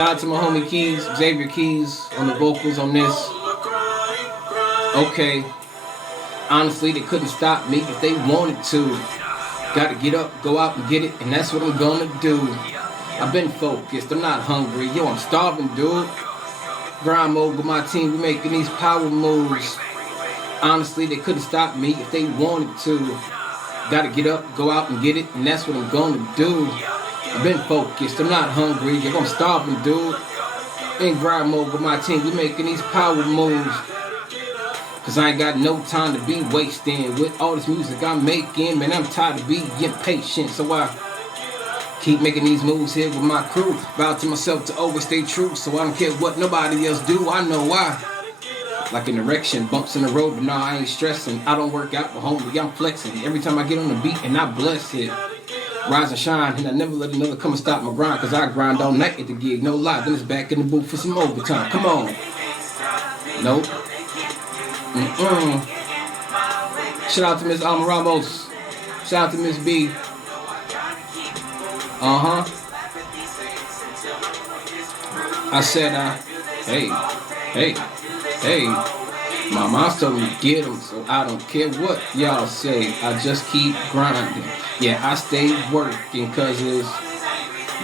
Shout out to my homie Keys, Xavier Keys, on the vocals on this. Okay. Honestly, they couldn't stop me if they wanted to. Gotta get up, go out and get it, and that's what I'm gonna do. I've been focused, I'm not hungry. Yo, I'm starving, dude. Grind mode with my team, we making these power moves. Honestly, they couldn't stop me if they wanted to. Gotta get up, go out and get it, and that's what I'm gonna do. I've been focused, I'm not hungry. Yo, I'm starving, dude. In grind mode with my team, we making these power moves. Cause I ain't got no time to be wasting with all this music I'm making. Man, I'm tired of being impatient, so I keep making these moves here with my crew. Vow to myself to always stay true, so I don't care what nobody else do. I know why. Like an erection, bumps in the road, but nah, I ain't stressing. I don't work out, but homie, I'm flexing. Every time I get on the beat and I bless it. Rise and shine, and I never let another come and stop my grind. Cause I grind all night at the gig, no lie. Then it's back in the booth for some overtime. Come on. Nope. Shout out to Miss Alma Ramos. Shout out to Miss B. I said, hey. My mom told me to get them, so I don't care what y'all say. I just keep grinding. Yeah, I stay working, cause it's,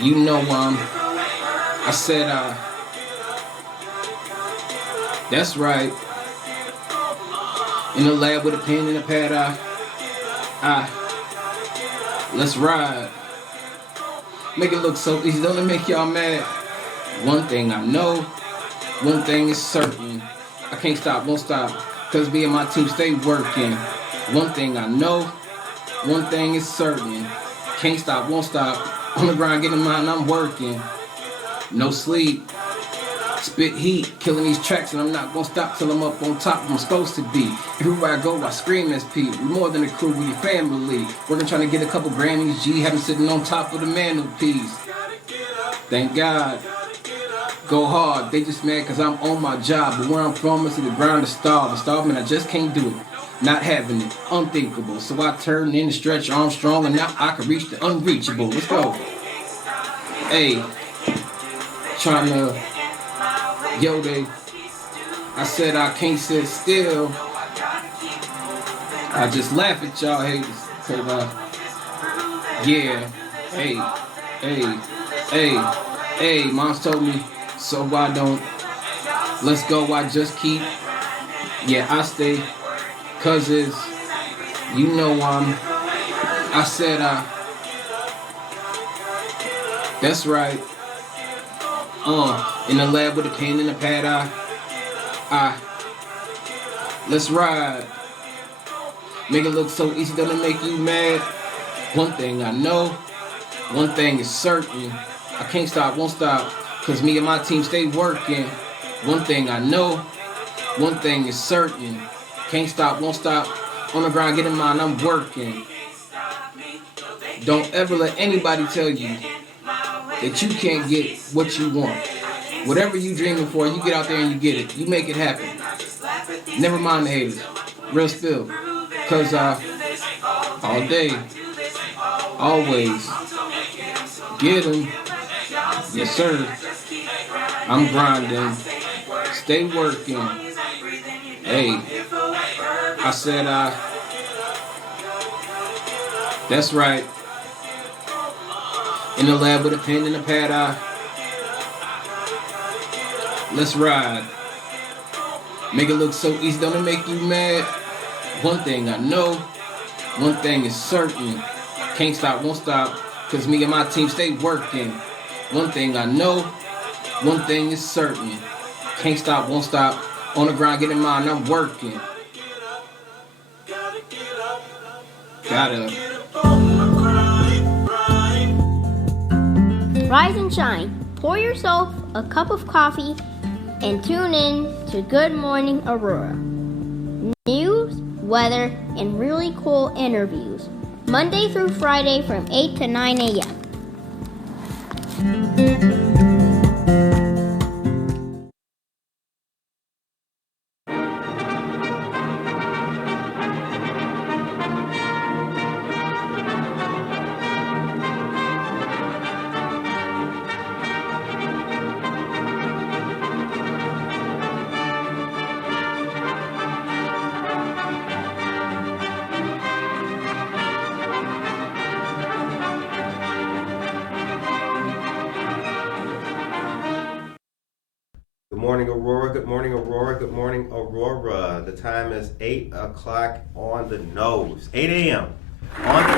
you know, I said, that's right. In the lab with a pen and a pad, let's ride. Make it look so easy, don't it make y'all mad? One thing I know, one thing is certain. I can't stop, won't stop, cause me and my team stay working. One thing I know, one thing is certain. Can't stop, won't stop, on the grind, getting mine, I'm working. No sleep. Spit heat, killing these tracks, and I'm not gonna stop till I'm up on top where I'm supposed to be. Everywhere I go, I scream SP. We're more than a crew, we're your family. Working trying to get a couple Grammys, G, have them sitting on top of the mantelpiece. Thank God. Go hard, they just mad cause I'm on my job. But where I'm from is to the ground to starve. Starving, I just can't do it. Not having it, unthinkable. So I turn in to stretch arms strong, and now I can reach the unreachable. Let's go. Hey, trying to. Yo, I said I can't sit still. I just laugh at y'all haters. Cause, yeah, hey, mom's told me, so I don't. Let's go, I just keep. Yeah, I stay. Cause it's, you know, I said, that's right. In the lab with a pen and a pad, let's ride. Make it look so easy, doesn't it make you mad? One thing I know, one thing is certain. I can't stop, won't stop, cause me and my team stay working. One thing I know, one thing is certain. Can't stop, won't stop, on the grind, getting mine, I'm working. Don't ever let anybody tell you that you can't get what you want. Whatever you dreaming for, you get out there and you get it. You make it happen. Never mind the haters. Real spill. Cause all day, always, get them. Yes sir. I'm grinding. Stay working. Hey, I said that's right. In the lab with a pen and a pad, let's ride. Make it look so easy, don't it make you mad? One thing I know, one thing is certain. Can't stop, won't stop, cause me and my team stay working. One thing I know, one thing is certain. Can't stop, won't stop, on the grind, getting mine, I'm working. Gotta. Rise and shine. Pour yourself a cup of coffee and tune in to Good Morning Aurora. News, weather, and really cool interviews. Monday through Friday from 8 to 9 a.m. morning, Aurora. Good morning, Aurora. Good morning, Aurora. The time is 8 o'clock on the nose. 8 a.m. on the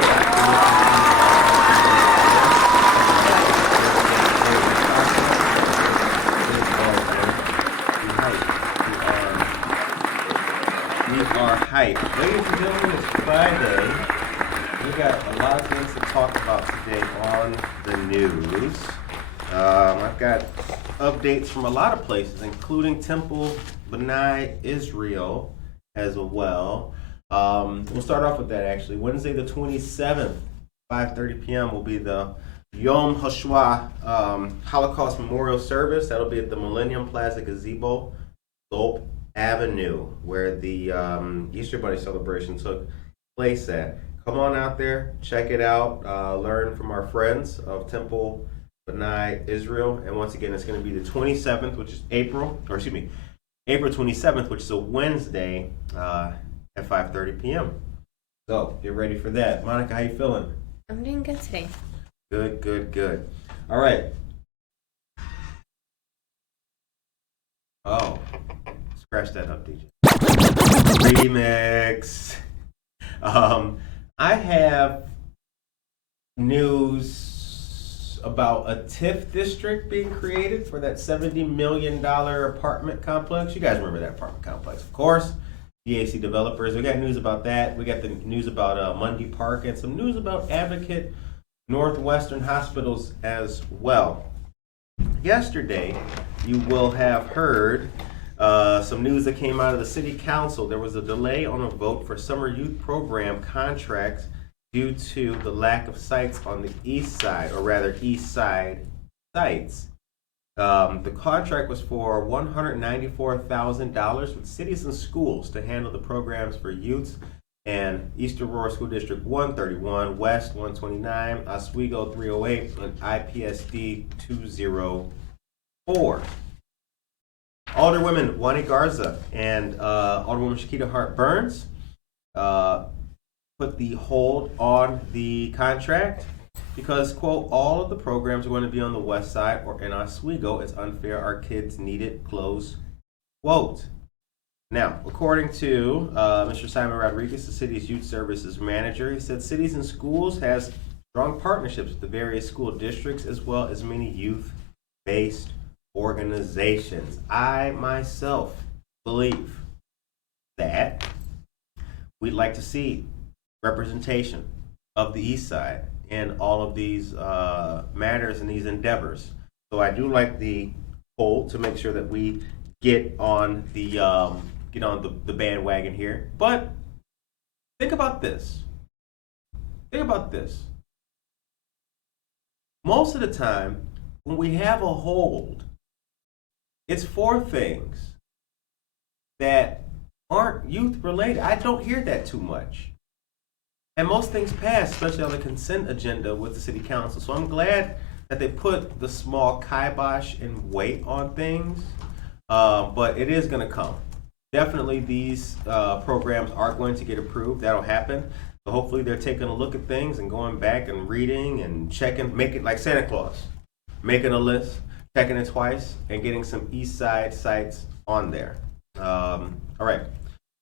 We are hyped. Ladies and gentlemen, it's Friday. We got a lot of things to talk about today on the news. I've got updates from a lot of places, including Temple, Benai, Israel as well. We'll start off with that actually. Wednesday the 27th, 5:30 p.m. will be the Yom HaShoah Holocaust Memorial Service. That'll be at the Millennium Plaza Gazebo, Gulp Avenue, where the Easter Bunny celebration took place at. Come on out there, check it out, learn from our friends of Temple, Benai, Israel. And once again, it's going to be the 27th, which is April 27th, which is a Wednesday at 5:30 p.m. So get ready for that. Monica, how you feeling? I'm doing good today. Good. All right. Oh, scratch that up, DJ. Remix. I have news about a TIF district being created for that $70 million apartment complex. You guys remember that apartment complex, of course. DAC developers. We got news about that. We got the news about Mundy Park and some news about Advocate Northwestern Hospitals as well. Yesterday, you will have heard some news that came out of the City Council. There was a delay on a vote for summer youth program contracts due to the lack of sites on the east side, or rather east side sites. The contract was for $194,000 with cities and schools to handle the programs for youths and East Aurora School District 131, West 129, Oswego 308, and IPSD 204. Alderwomen Wani Garza and Alderwoman Shakita Hart Burns put the hold on the contract because, quote, all of the programs are going to be on the west side or in Oswego. It's unfair. Our kids need it, close quote. Now, according to Mr. Simon Rodriguez, the city's youth services manager, he said cities and schools has strong partnerships with the various school districts as well as many youth-based organizations. I myself believe that we'd like to see representation of the east side in all of these matters and these endeavors. So I do like the poll to make sure that we get on the bandwagon here. But think about this. Most of the time when we have a hold, it's for things that aren't youth related. I don't hear that too much. And most things pass, especially on the consent agenda with the city council. So I'm glad that they put the small kibosh and weight on things, but it is going to come. Definitely these programs are going to get approved. That'll happen. So hopefully they're taking a look at things and going back and reading and checking, make it like Santa Claus, making a list, checking it twice, and getting some east side sites on there. All right.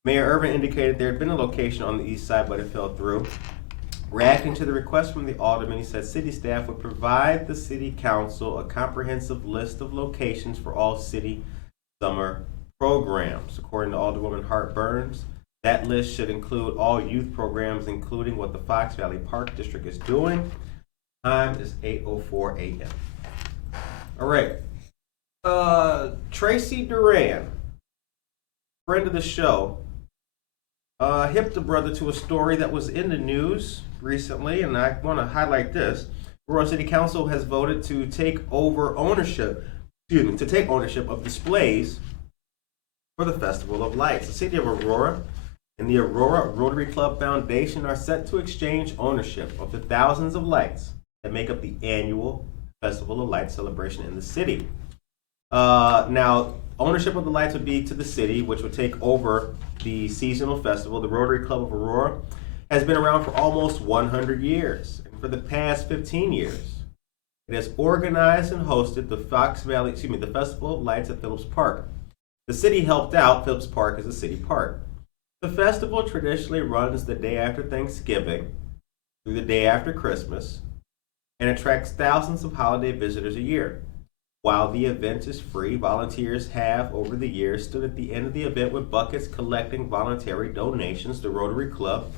Mayor Irvin indicated there had been a location on the east side, but it fell through. Reacting to the request from the alderman, he said city staff would provide the city council a comprehensive list of locations for all city summer programs. According to Alderwoman Hart Burns, that list should include all youth programs, including what the Fox Valley Park District is doing. Time is 8:04 a.m. All right. Tracy Duran, friend of the show, hipped a brother to a story that was in the news recently, and I want to highlight this. Aurora City Council has voted to take ownership of displays for the Festival of Lights. The City of Aurora and the Aurora Rotary Club Foundation are set to exchange ownership of the thousands of lights that make up the annual Festival of Lights celebration in the city. Now, ownership of the lights would be to the city, which would take over the seasonal festival. The Rotary Club of Aurora has been around for almost 100 years. And for the past 15 years, It has organized and hosted the the Festival of Lights at Phillips Park. The city helped out. Phillips Park is a city park. The festival traditionally runs the day after Thanksgiving through the day after Christmas and attracts thousands of holiday visitors a year. While the event is free, volunteers have, over the years, stood at the end of the event with buckets collecting voluntary donations. The Rotary Club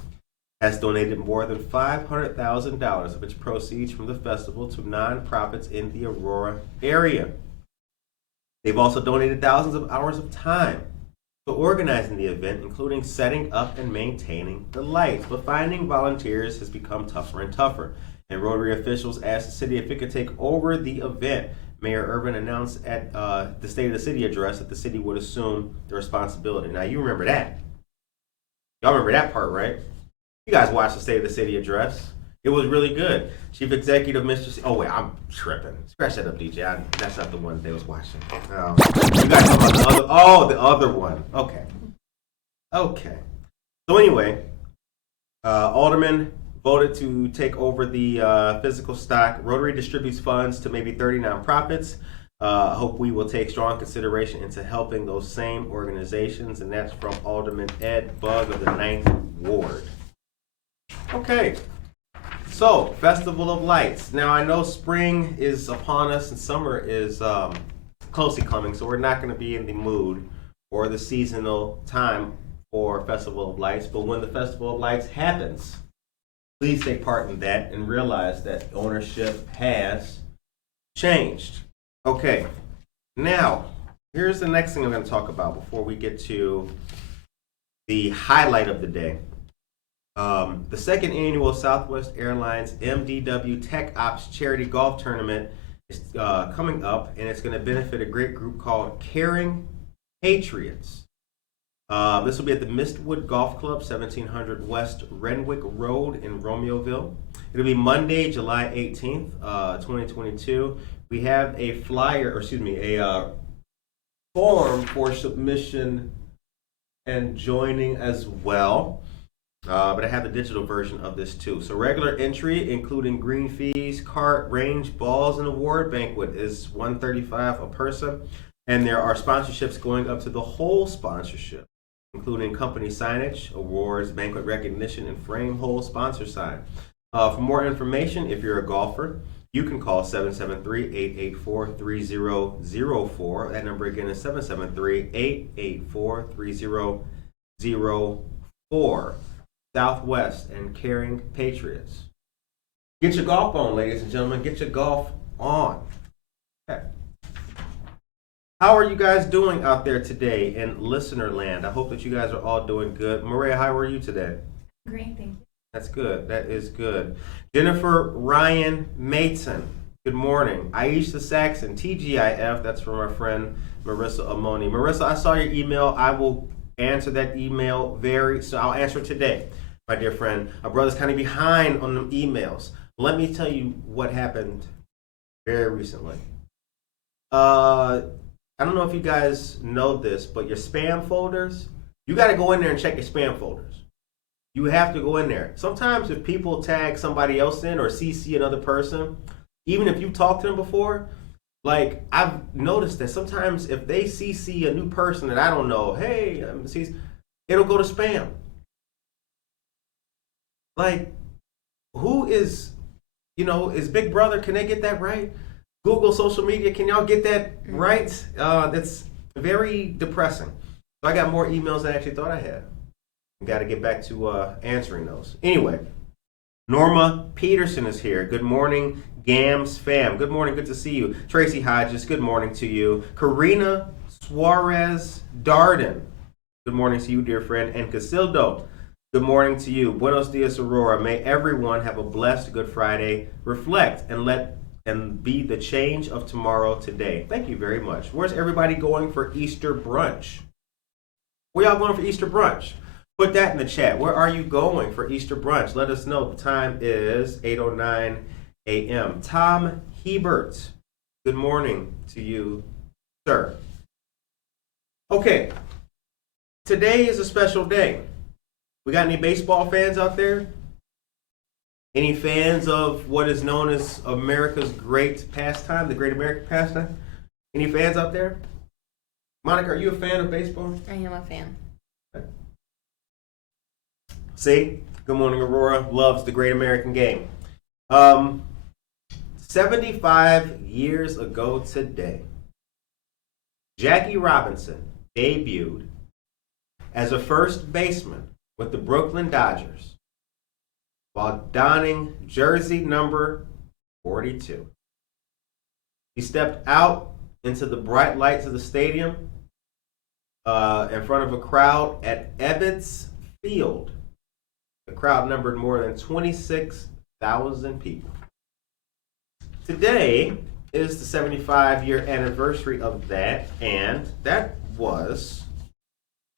has donated more than $500,000 of its proceeds from the festival to nonprofits in the Aurora area. They've also donated thousands of hours of time to organizing the event, including setting up and maintaining the lights. But finding volunteers has become tougher and tougher, and Rotary officials asked the city if it could take over the event. Mayor Irvin announced at the State of the City address that the city would assume the responsibility. Now, you remember that. Y'all remember that part, right? You guys watched the State of the City address. It was really good. Chief Executive Mr. Oh, wait, I'm tripping. Scratch that up, DJ. That's not the one they was watching. You guys talking about the other? Oh, the other one. Okay. Okay. So anyway, Alderman voted to take over the physical stock. Rotary distributes funds to maybe 30 nonprofits. Hope we will take strong consideration into helping those same organizations. And that's from Alderman Ed Bugg of the 9th Ward. Okay. So, Festival of Lights. Now, I know spring is upon us and summer is closely coming, so we're not going to be in the mood or the seasonal time for Festival of Lights. But when the Festival of Lights happens, please take part in that and realize that ownership has changed. Okay, now, here's the next thing I'm going to talk about before we get to the highlight of the day. The second annual Southwest Airlines MDW Tech Ops Charity Golf Tournament is coming up, and it's going to benefit a great group called Caring Patriots. This will be at the Mistwood Golf Club, 1700 West Renwick Road in Romeoville. It'll be Monday, July 18th, 2022. We have a a form for submission and joining as well. But I have the digital version of this too. So regular entry, including green fees, cart, range, balls, and award banquet is $135 a person. And there are sponsorships going up to the whole sponsorship, including company signage, awards, banquet recognition, and frame hole sponsor sign. For more information, if you're a golfer, you can call 773-884-3004. That number again is 773-884-3004. Southwest and Caring Patriots. Get your golf on, ladies and gentlemen. Get your golf on. Okay. How are you guys doing out there today in listener land? I hope that you guys are all doing good. Maria, how are you today? Great, thank you. That's good. That is good. Jennifer Ryan Mason, good morning. Aisha Saxon, TGIF, that's from our friend Marissa Amoni. Marissa, I saw your email. I will answer that email I'll answer it today, my dear friend. Our brother's kind of behind on them emails. Let me tell you what happened very recently. I don't know if you guys know this, but your spam folders, you got to go in there and check your spam folders. You have to go in there. Sometimes if people tag somebody else in or CC another person, even if you talked to them before, like I've noticed that sometimes if they CC a new person that I don't know, hey, it'll go to spam. Like, who is Big Brother? Can they get that right? Google social media, can y'all get that right? That's very depressing. So I got more emails than I actually thought I had. Got to get back to answering those. Anyway, Norma Peterson is here. Good morning, Gams fam. Good morning, good to see you. Tracy Hodges, good morning to you. Karina Suarez Darden, good morning to you, dear friend. And Casildo, good morning to you. Buenos dias, Aurora. May everyone have a blessed Good Friday. Reflect and be the change of tomorrow today. Thank you very much. Where's everybody going for Easter brunch? Where y'all going for Easter brunch? Put that in the chat. Where are you going for Easter brunch? Let us know. The time is 8:09 a.m. Tom Hebert, good morning to you, sir. Okay, today is a special day. We got any baseball fans out there? Any fans of what is known as America's great pastime, the Great American Pastime? Any fans out there? Monica, are you a fan of baseball? I am a fan. See? Good Morning Aurora loves the Great American Game. 75 years ago today, Jackie Robinson debuted as a first baseman with the Brooklyn Dodgers while donning jersey number 42. He stepped out into the bright lights of the stadium in front of a crowd at Ebbets Field. The crowd numbered more than 26,000 people. Today is the 75-year anniversary of that, and that was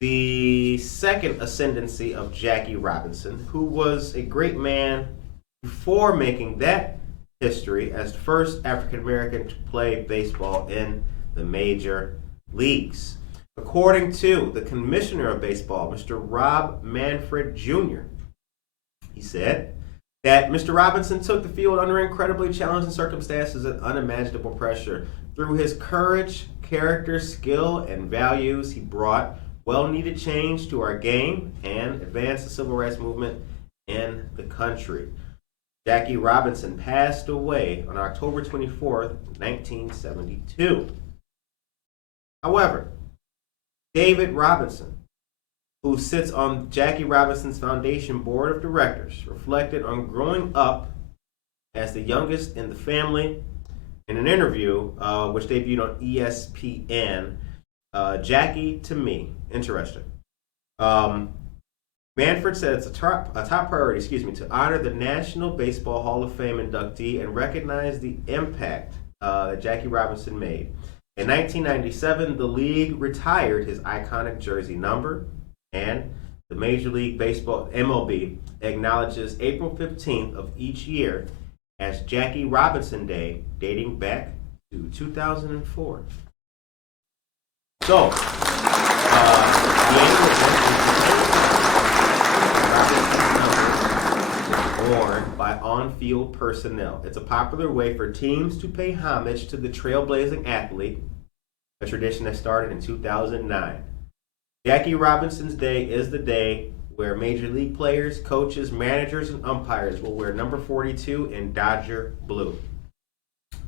the second ascendancy of Jackie Robinson, who was a great man before making that history as the first African American to play baseball in the major leagues. According to the commissioner of baseball, Mr. Rob Manfred Jr., he said that Mr. Robinson took the field under incredibly challenging circumstances and unimaginable pressure. Through his courage, character, skill, and values, he brought well-needed change to our game and advanced the civil rights movement in the country. Jackie Robinson passed away on October 24th, 1972. However, David Robinson, who sits on Jackie Robinson's Foundation Board of Directors, reflected on growing up as the youngest in the family. In an interview, which debuted on ESPN, Jackie, to me, interesting. Manfred said it's a top priority, to honor the National Baseball Hall of Fame inductee and recognize the impact that Jackie Robinson made. In 1997, the league retired his iconic jersey number, and the Major League Baseball, MLB, acknowledges April 15th of each year as Jackie Robinson Day, dating back to 2004. So, the annual is worn by on-field personnel. It's a popular way for teams to pay homage to the trailblazing athlete, a tradition that started in 2009. Jackie Robinson's Day is the day where Major League players, coaches, managers, and umpires will wear number 42 in Dodger blue.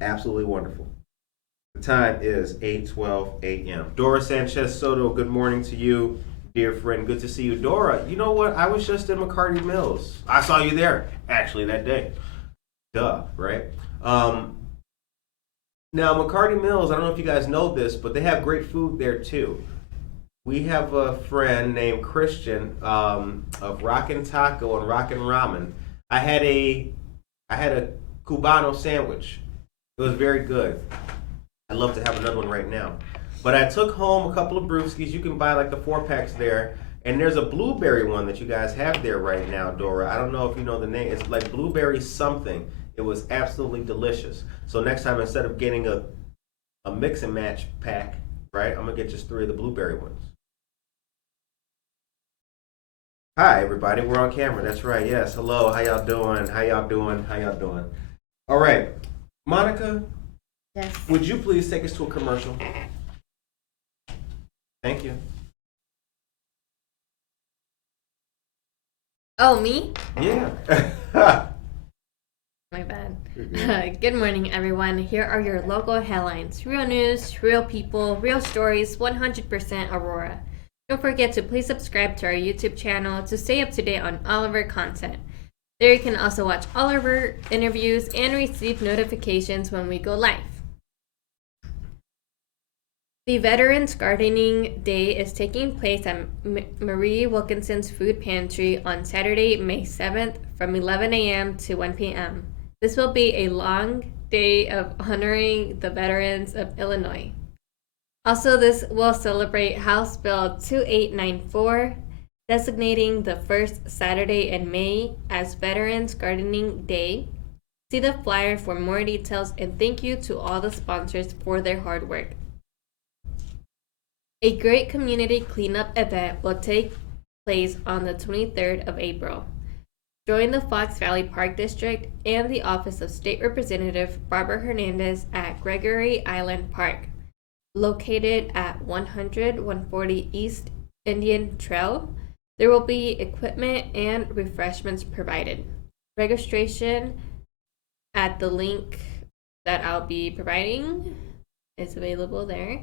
Absolutely wonderful. The time is 8:12 a.m. Dora Sanchez Soto, good morning to you, dear friend. Good to see you. Dora, you know what? I was just in McCarty Mills. I saw you there, actually, that day. Duh, right? Now, McCarty Mills, I don't know if you guys know this, but they have great food there, too. We have a friend named Christian of Rockin' Taco and Rockin' Ramen. I had a Cubano sandwich. It was very good. I'd love to have another one right now. But I took home a couple of brewskis. You can buy like the 4-packs there. And there's a blueberry one that you guys have there right now, Dora. I don't know if you know the name. It's like blueberry something. It was absolutely delicious. So next time, instead of getting a mix and match pack, right, I'm going to get just 3 of the blueberry ones. Hi, everybody. We're on camera. That's right. Yes. Hello. How y'all doing? How y'all doing? How y'all doing? All right. Monica, Yes. would you please take us to a commercial? Thank you. Oh, me? Yeah. My bad. You're good. Good morning, everyone. Here are your local headlines. Real news, real people, real stories, 100% Aurora. Don't forget to please subscribe to our YouTube channel to stay up to date on all of our content. There you can also watch all of our interviews and receive notifications when we go live. The Veterans Gardening Day is taking place at Marie Wilkinson's Food Pantry on Saturday, May 7th from 11 a.m. to 1 p.m. This will be a long day of honoring the veterans of Illinois. Also, this will celebrate House Bill 2894, designating the first Saturday in May as Veterans Gardening Day. See the flyer for more details, and thank you to all the sponsors for their hard work. A great community cleanup event will take place on the 23rd of April. Join the Fox Valley Park District and the office of State Representative Barbara Hernandez at Gregory Island Park, located at 140 East Indian Trail. There will be equipment and refreshments provided. Registration at the link that I'll be providing is available there.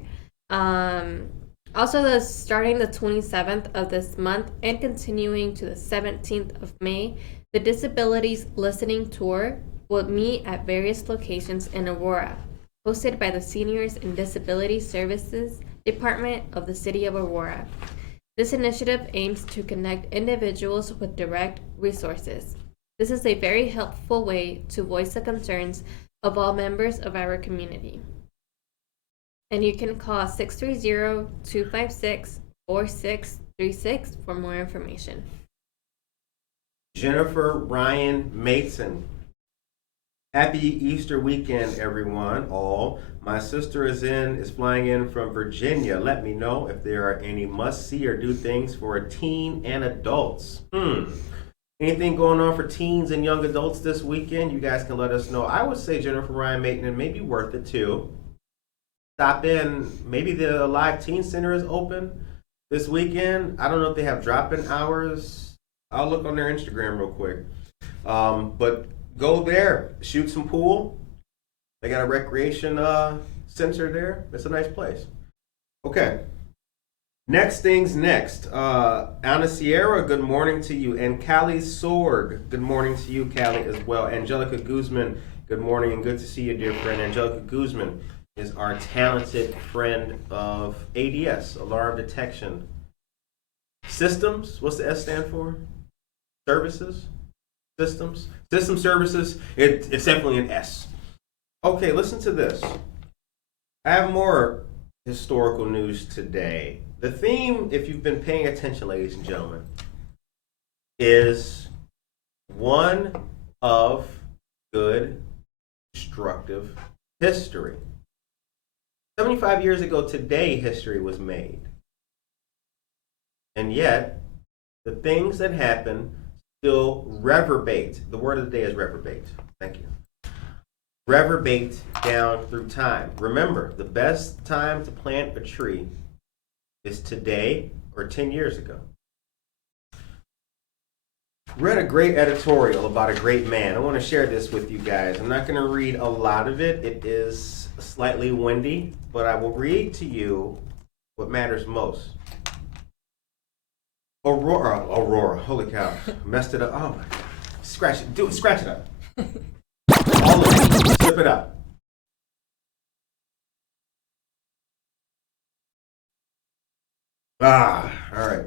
Also, starting the 27th of this month and continuing to the 17th of May, the Disabilities Listening Tour will meet at various locations in Aurora, hosted by the Seniors and Disability Services Department of the City of Aurora. This initiative aims to connect individuals with direct resources. This is a very helpful way to voice the concerns of all members of our community. And you can call 630-256-4636 for more information. Jennifer Ryan Mason. Happy Easter weekend, everyone. All. My sister is flying in from Virginia. Let me know if there are any must-see or do things for a teen and adults. Anything going on for teens and young adults this weekend? You guys can let us know. I would say Jennifer Ryan Mason may be worth it too. Stop in. Maybe the Live Teen Center is open this weekend. I don't know if they have drop-in hours. I'll look on their Instagram real quick. But go there, shoot some pool. They got a recreation center there. It's a nice place. Okay. Next things next. Anna Sierra, good morning to you. And Callie Sorg, good morning to you, Callie, as well. Angelica Guzman, good morning and good to see you, dear friend. Angelica Guzman is our talented friend of ADS, Alarm Detection Systems. What's the S stand for? Services? Systems? System Services. It's definitely an S. Okay, listen to this. I have more historical news today. The theme, if you've been paying attention, ladies and gentlemen, is one of good, constructive history. 75 years ago today, history was made. And yet, the things that happen still reverberate. The word of the day is reverberate. Thank you. Reverberate down through time. Remember, the best time to plant a tree is today or 10 years ago. Read a great editorial about a great man. I want to share this with you guys. I'm not going to read a lot of it. It is slightly windy, but I will read to you what matters most. Aurora, holy cow. Messed it up. Oh my God. Scratch it. Scratch it up. All of it. Slip it up. All right.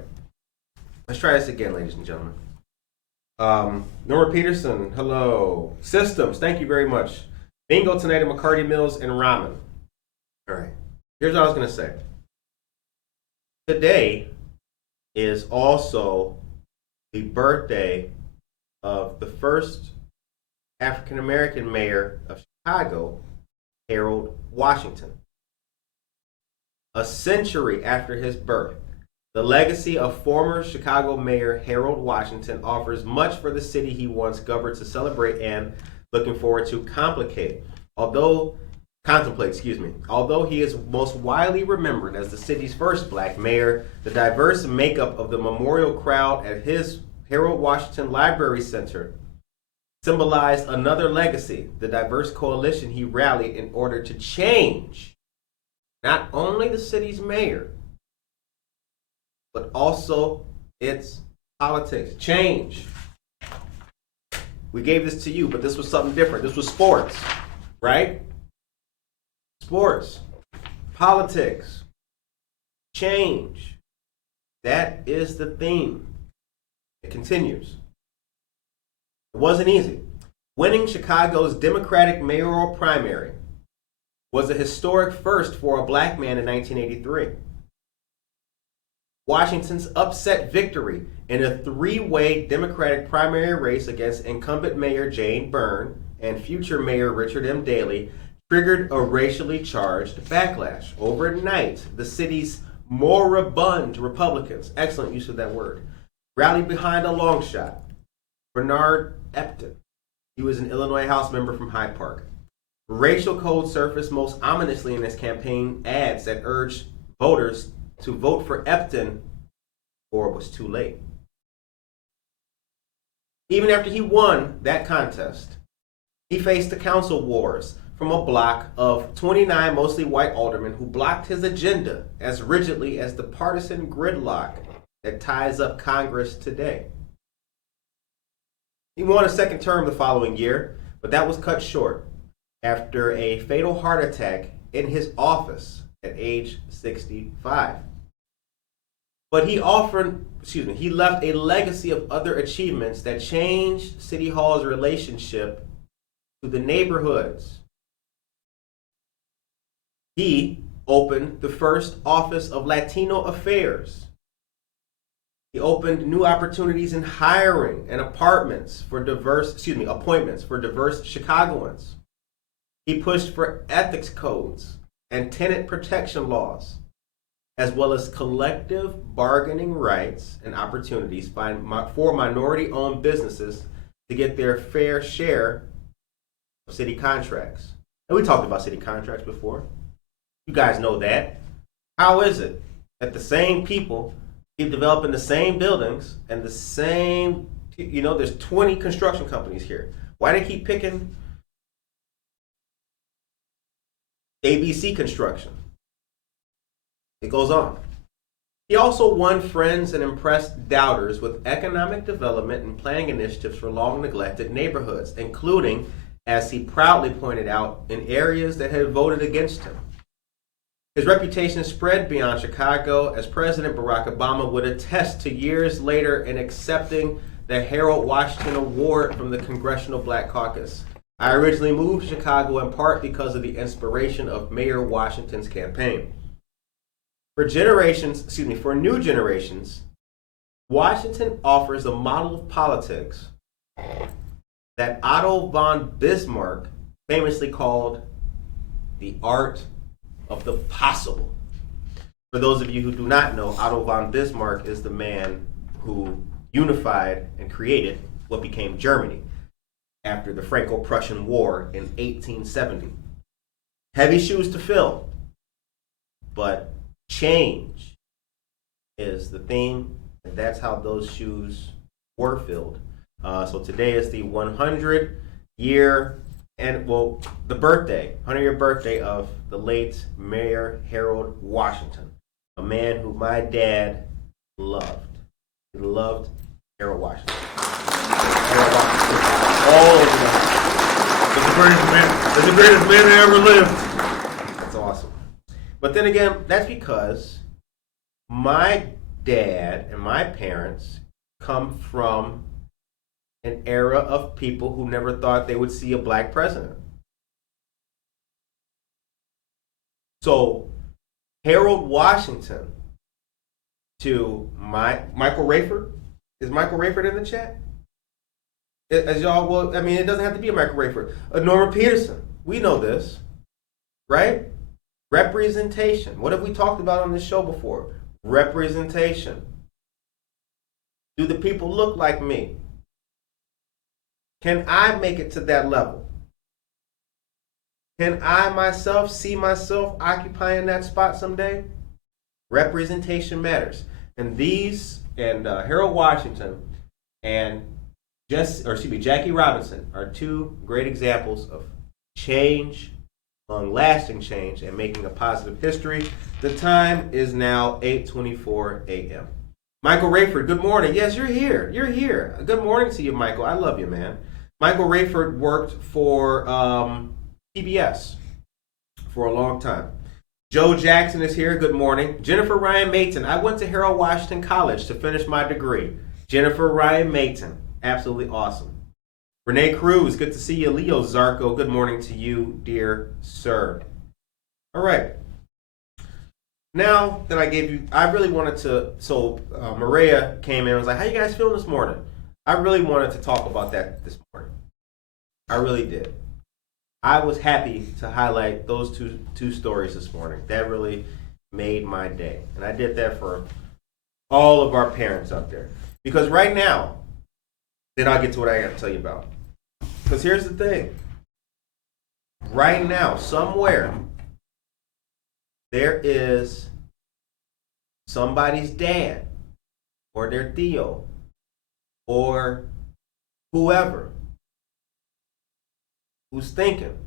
Let's try this again, ladies and gentlemen. Nora Peterson, hello. Systems, thank you very much. Bingo tonight at McCarty Mills and ramen. All right. Here's what I was going to say. Today is also the birthday of the first African American mayor of Chicago, Harold Washington. A century after his birth, the legacy of former Chicago Mayor Harold Washington offers much for the city he once governed to celebrate and, looking forward to, contemplate. Although he is most widely remembered as the city's first black mayor, the diverse makeup of the memorial crowd at his Harold Washington Library Center symbolized another legacy, the diverse coalition he rallied in order to change not only the city's mayor, but also its politics. Change. We gave this to you, but this was something different. This was sports, right? Sports, politics, change. That is the theme. It continues. It wasn't easy. Winning Chicago's Democratic mayoral primary was a historic first for a black man in 1983. Washington's upset victory in a three-way Democratic primary race against incumbent Mayor Jane Byrne and future Mayor Richard M. Daley triggered a racially charged backlash. Overnight, the city's moribund Republicans, excellent use of that word, rallied behind a long shot, Bernard Epton. He was an Illinois House member from Hyde Park. Racial code surfaced most ominously in his campaign ads that urged voters to vote for Epton, or it was too late. Even after he won that contest, he faced the council wars from a block of 29 mostly white aldermen who blocked his agenda as rigidly as the partisan gridlock that ties up Congress today. He won a second term the following year, but that was cut short after a fatal heart attack in his office at age 65. But he left a legacy of other achievements that changed City Hall's relationship to the neighborhoods. He opened the first office of Latino affairs. He opened new opportunities in hiring and appointments for diverse Chicagoans. He pushed for ethics codes and tenant protection laws, as well as collective bargaining rights and opportunities for minority-owned businesses to get their fair share of city contracts. And we talked about city contracts before. You guys know that. How is it that the same people keep developing the same buildings and the same, there's 20 construction companies here. Why do they keep picking ABC Construction? It goes on. He also won friends and impressed doubters with economic development and planning initiatives for long-neglected neighborhoods, including, as he proudly pointed out, in areas that had voted against him. His reputation spread beyond Chicago, as President Barack Obama would attest to years later in accepting the Harold Washington Award from the Congressional Black Caucus. I originally moved to Chicago in part because of the inspiration of Mayor Washington's campaign. For new generations, Washington offers a model of politics that Otto von Bismarck famously called the art of the possible. For those of you who do not know, Otto von Bismarck is the man who unified and created what became Germany after the Franco-Prussian War in 1870. Heavy shoes to fill, but change is the theme, and that's how those shoes were filled. So today is the 100-year and the 100-year birthday of the late Mayor Harold Washington, a man who my dad loved. He loved Harold Washington. Harold Washington, all over the He's the greatest man that ever lived. That's awesome. But then again, that's because my dad and my parents come from an era of people who never thought they would see a black president. So Harold Washington to Michael Rayford. Is Michael Rayford in the chat? As y'all, it doesn't have to be a Michael Rayford. Norma Peterson. We know this, right? Representation. What have we talked about on this show before? Representation. Do the people look like me? Can I make it to that level? Can I myself see myself occupying that spot someday? Representation matters. And Harold Washington and Jackie Robinson are two great examples of change, long-lasting change, and making a positive history. The time is now 8:24 a.m. Michael Rayford, good morning. Yes, you're here. You're here. Good morning to you, Michael. I love you, man. Michael Rayford worked for PBS for a long time. Joe Jackson is here. Good morning. Jennifer Ryan Mayton. I went to Harold Washington College to finish my degree. Jennifer Ryan Mayton. Absolutely awesome. Renee Cruz. Good to see you. Leo Zarco. Good morning to you, dear sir. All right. Now that I really wanted to, Maria came in and was like, how you guys feeling this morning? I really wanted to talk about that this morning. I really did. I was happy to highlight those two stories this morning. That really made my day. And I did that for all of our parents out there. Because right now, Then I'll get to what I got to tell you about. Because here's the thing. Right now, somewhere, there is somebody's dad or their tío or whoever who's thinking,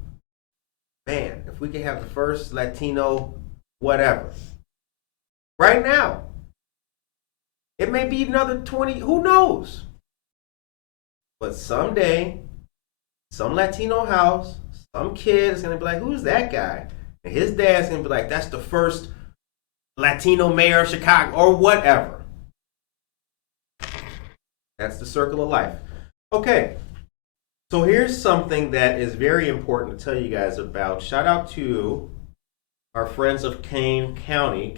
man, if we could have the first Latino whatever. Right now. It may be another 20, who knows? But someday, some Latino house, some kid is going to be like, who's that guy? And his dad's going to be like, that's the first Latino mayor of Chicago, or whatever. That's the circle of life. Okay, so here's something that is very important to tell you guys about. Shout out to our friends of Kane County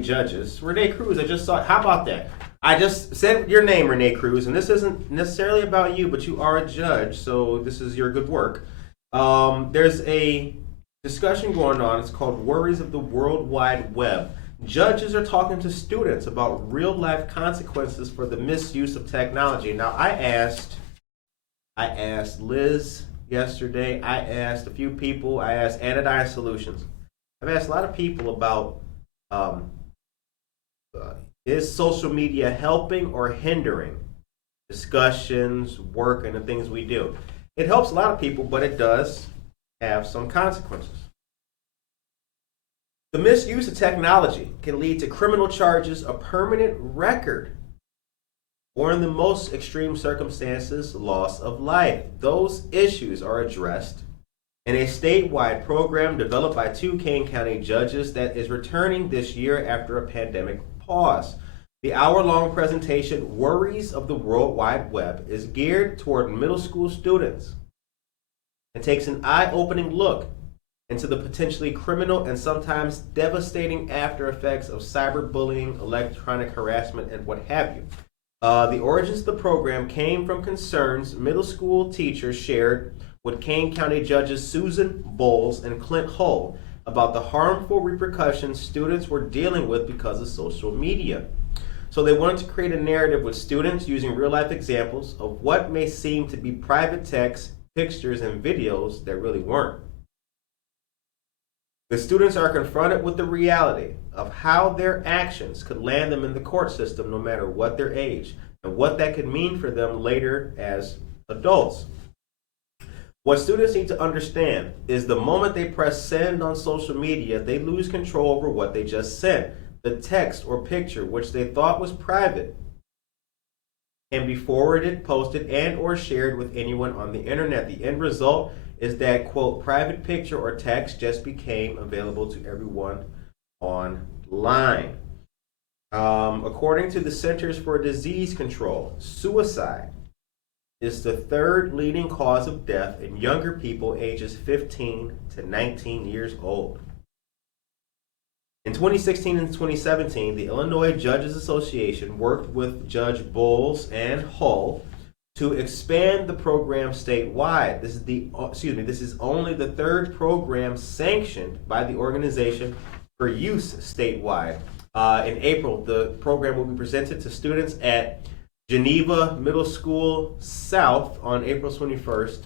judges. Renee Cruz, I just saw, how about that? I just said your name, Renee Cruz, and this isn't necessarily about you, but you are a judge, so this is your good work. There's a discussion going on. It's called Worries of the World Wide Web. Judges are talking to students about real-life consequences for the misuse of technology. Now, I asked Liz yesterday. I asked a few people. I asked Anodyne Solutions. I've asked a lot of people about is social media helping or hindering discussions, work, and the things we do? It helps a lot of people, but it does have some consequences. The misuse of technology can lead to criminal charges, a permanent record, or in the most extreme circumstances, loss of life. Those issues are addressed in a statewide program developed by 2 Kane County judges that is returning this year after a pandemic pause. The hour-long presentation, Worries of the World Wide Web, is geared toward middle school students and takes an eye-opening look into the potentially criminal and sometimes devastating after effects of cyberbullying, electronic harassment, and what have you. The origins of the program came from concerns middle school teachers shared with Kane County judges Susan Bowles and Clint Hull about the harmful repercussions students were dealing with because of social media. So they wanted to create a narrative with students using real-life examples of what may seem to be private text, pictures, and videos that really weren't. The students are confronted with the reality of how their actions could land them in the court system no matter what their age, and what that could mean for them later as adults. What students need to understand is the moment they press send on social media, they lose control over what they just sent. The text or picture, which they thought was private, can be forwarded, posted, and or shared with anyone on the internet. The end result is that, quote, private picture or text just became available to everyone online. According to the Centers for Disease Control, suicide is the third leading cause of death in younger people ages 15 to 19 years old. In 2016 and 2017, the Illinois Judges Association worked with Judge Bowles and Hull to expand the program statewide. This is only the third program sanctioned by the organization for use statewide. In April, the program will be presented to students at Geneva Middle School South on April 21st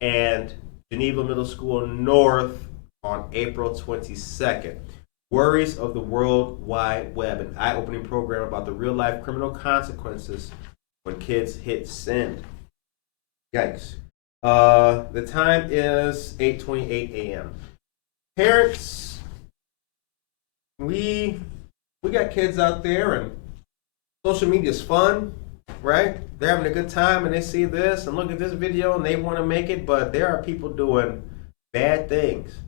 and Geneva Middle School North on April 22nd. Worries of the World Wide Web, an eye-opening program about the real-life criminal consequences when kids hit send. Yikes. The time is 8:28 a.m. Parents, we got kids out there, and social media is fun, right? They're having a good time, and they see this and look at this video, and they want to make it, but there are people doing bad things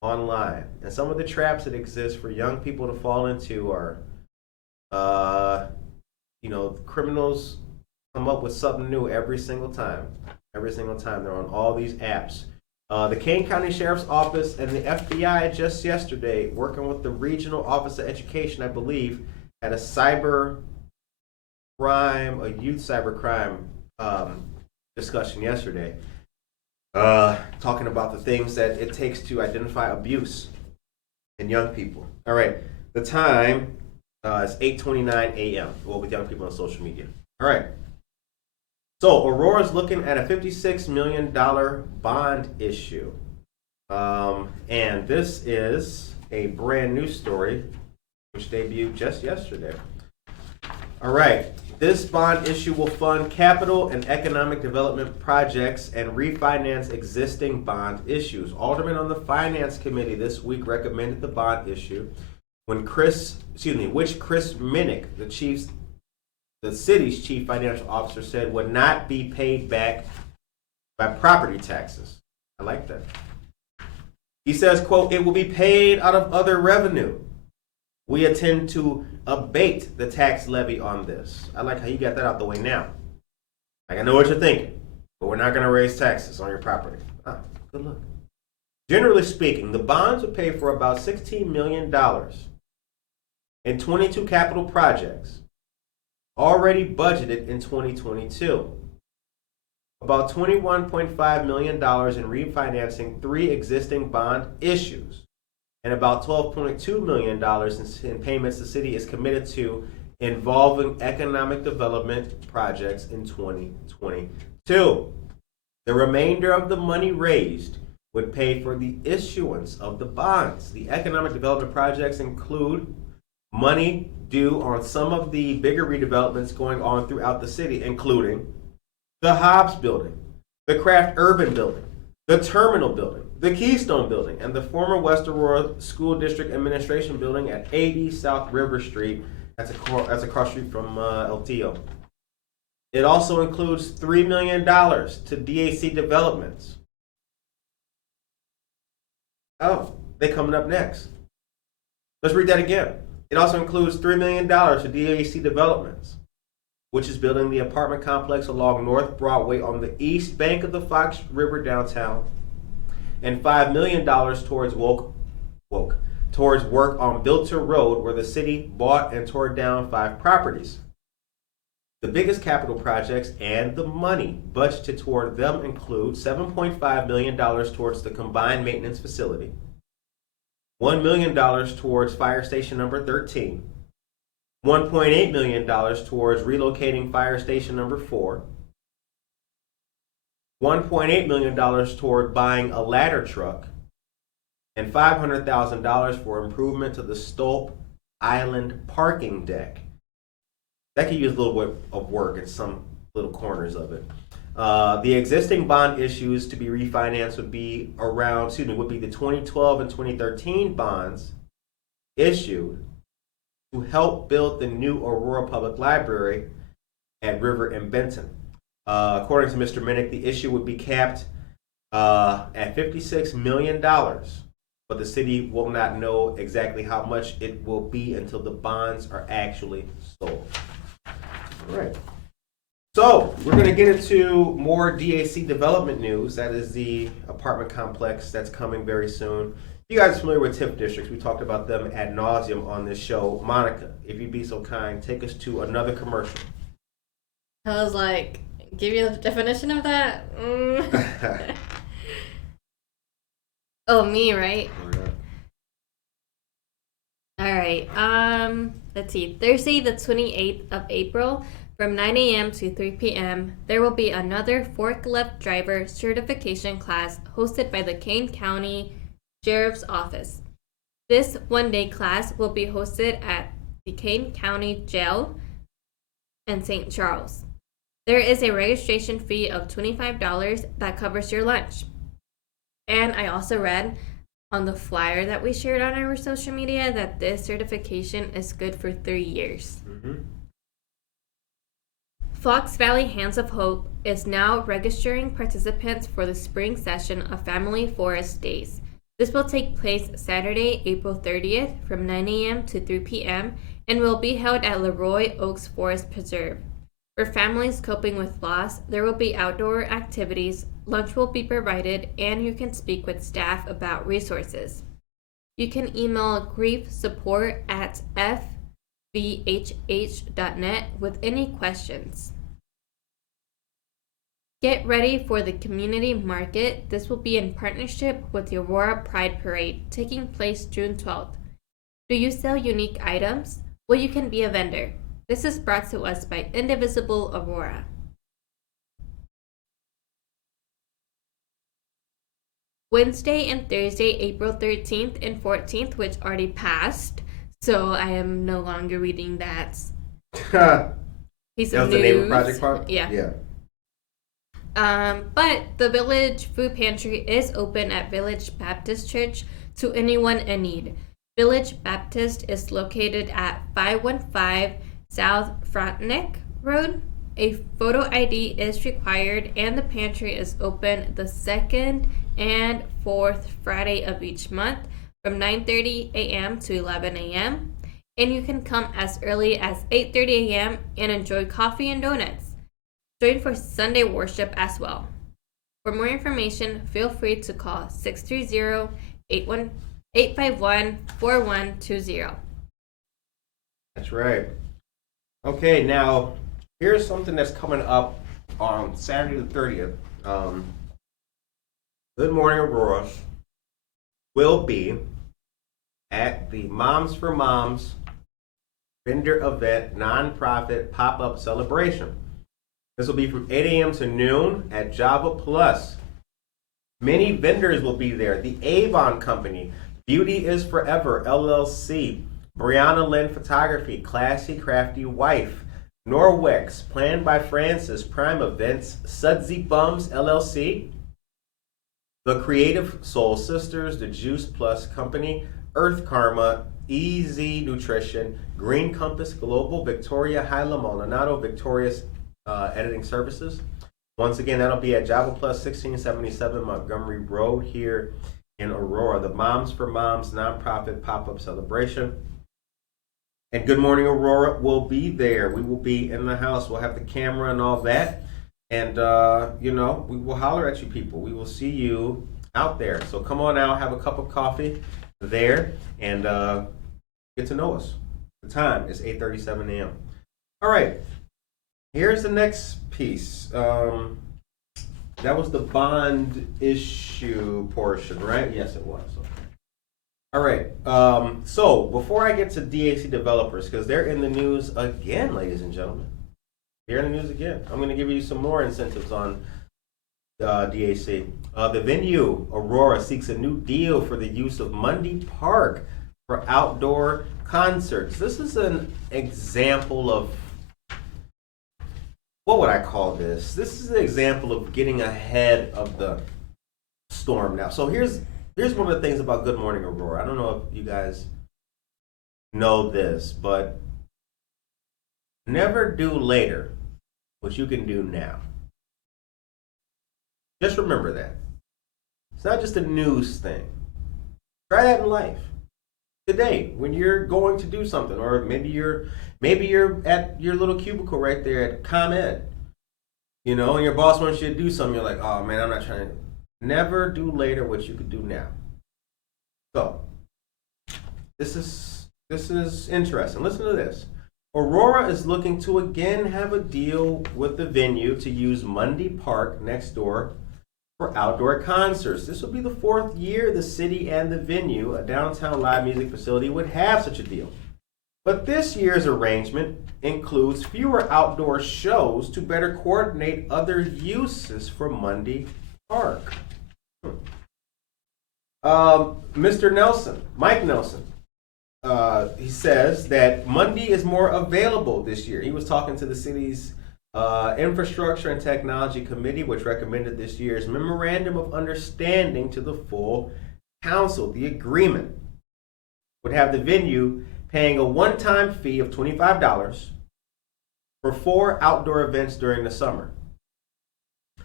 online. And some of the traps that exist for young people to fall into are, criminals come up with something new every single time. Every single time they're on all these apps. The Kane County Sheriff's Office and the FBI just yesterday, working with the Regional Office of Education, I believe, had a youth cyber crime discussion yesterday. Talking about the things that it takes to identify abuse in young people. All right, the time is 8:29 a.m. Well, with young people on social media. All right. So Aurora's looking at a $56 million bond issue. And this is a brand new story which debuted just yesterday. All right. This bond issue will fund capital and economic development projects and refinance existing bond issues. Aldermen on the Finance Committee this week recommended the bond issue which Chris Minnick, the city's chief financial officer, said would not be paid back by property taxes. I like that. He says, quote, "It will be paid out of other revenue. We intend to abate the tax levy on this." I like how you got that out the way now. Like, I know what you're thinking, but we're not going to raise taxes on your property. Good luck. Generally speaking, the bonds would pay for about $16 million in 22 capital projects already budgeted in 2022. About $21.5 million in refinancing 3 existing bond issues, and about $12.2 million in payments the city is committed to involving economic development projects in 2022. The remainder of the money raised would pay for the issuance of the bonds. The economic development projects include money due on some of the bigger redevelopments going on throughout the city, including the Hobbs Building, the Kraft Urban Building, the Terminal Building, the Keystone Building, and the former West Aurora School District Administration Building at 80 South River Street. That's across street from LTO. It also includes $3 million to DAC developments. Oh, they coming up next. Let's read that again. It also includes $3 million to DAC developments, which is building the apartment complex along North Broadway on the east bank of the Fox River downtown, and $5 million towards work on Bilter Road, where the city bought and tore down 5 properties. The biggest capital projects and the money budgeted toward them include $7.5 million towards the combined maintenance facility, $1 million towards fire station number 13, $1.8 million towards relocating fire station number 4, $1.8 million toward buying a ladder truck, and $500,000 for improvement to the Stolp Island parking deck. That could use a little bit of work in some little corners of it. The existing bond issues to be refinanced would be the 2012 and 2013 bonds issued to help build the new Aurora Public Library at River and Benton. According to Mr. Minnick, the issue would be capped at $56 million, but the city will not know exactly how much it will be until the bonds are actually sold. All right. So we're going to get into more DAC development news. That is the apartment complex that's coming very soon. You guys are familiar with TIF districts. We talked about them ad nauseum on this show. Monica, if you'd be so kind, take us to another commercial. I was like, give you the definition of that? Oh, me, right? All right. Let's see. Thursday, the 28th of April, from 9 a.m. to 3 p.m., there will be another forklift driver certification class hosted by the Kane County Sheriff's Office. This one-day class will be hosted at the Kane County Jail in St. Charles. There is a registration fee of $25 that covers your lunch. And I also read on the flyer that we shared on our social media that this certification is good for 3 years. Mm-hmm. Fox Valley Hands of Hope is now registering participants for the spring session of Family Forest Days. This will take place Saturday, April 30th from 9 a.m. to 3 p.m. and will be held at Leroy Oaks Forest Preserve. For families coping with loss, there will be outdoor activities, lunch will be provided, and you can speak with staff about resources. You can email griefsupport@fvhh.net with any questions. Get ready for the community market. This will be in partnership with the Aurora Pride Parade, taking place June 12th. Do you sell unique items? Well, you can be a vendor. This is brought to us by Indivisible Aurora. Wednesday and Thursday, April 13th and 14th, which already passed. So I am no longer reading that piece That of was the news. neighbor project part? Yeah. Yeah. But the Village Food Pantry is open at Village Baptist Church to anyone in need. Village Baptist is located at 515 South Frontenac Road. A photo ID is required, and the pantry is open the second and fourth Friday of each month from 9:30 a.m. to 11 a.m. And you can come as early as 8:30 a.m. and enjoy coffee and donuts. Join for Sunday worship as well. For more information, feel free to call 630-851-4120. That's right. Okay, now here's something that's coming up on Saturday the 30th. Good Morning Aurora will be at the Moms for Moms vendor event nonprofit pop-up celebration. This will be from 8 a.m. to noon at Java Plus. Many vendors will be there. The Avon Company, Beauty is Forever, LLC, Brianna Lynn Photography, Classy Crafty Wife, Norwex, Planned by Francis, Prime Events, Sudsy Bums, LLC, The Creative Soul Sisters, The Juice Plus Company, Earth Karma, Easy Nutrition, Green Compass Global, Victoria Hyla Maldonado, Victorious Editing Services. Once again, that'll be at Java Plus 1677 Montgomery Road here in Aurora. The Moms for Moms nonprofit pop-up celebration. And Good Morning Aurora will be there. We will be in the house. We'll have the camera and all that. And, we will holler at you people. We will see you out there. So come on out, have a cup of coffee there, and get to know us. The time is 8:37 a.m. All right. Here's the next piece. That was the bond issue portion, right? Yes, it was. Okay. All right. So before I get to DAC developers, because they're in the news again, ladies and gentlemen. They're in the news again. I'm going to give you some more incentives on DAC. The venue, Aurora, seeks a new deal for the use of Mundy Park for outdoor concerts. This is an example of, what would I call this? This is an example of getting ahead of the storm now. So here's one of the things about Good Morning Aurora. I don't know if you guys know this, but never do later what you can do now. Just remember that. It's not just a news thing. Try that in life. Today, when you're going to do something, or maybe you're at your little cubicle right there at ComEd, and your boss wants you to do something, you're like, oh man, I'm not trying to. Never do later what you could do now. So, this is interesting. Listen to this. Aurora is looking to again have a deal with the venue to use Mundy Park next door for outdoor concerts. This will be the fourth year the city and the venue, a downtown live music facility, would have such a deal. But this year's arrangement includes fewer outdoor shows to better coordinate other uses for Mundy Park. Mr. Nelson, Mike Nelson, he says that Mundy is more available this year. He was talking to the city's Infrastructure and Technology Committee, which recommended this year's Memorandum of Understanding to the full council. The agreement would have the venue paying a one-time fee of $25 for 4 outdoor events during the summer.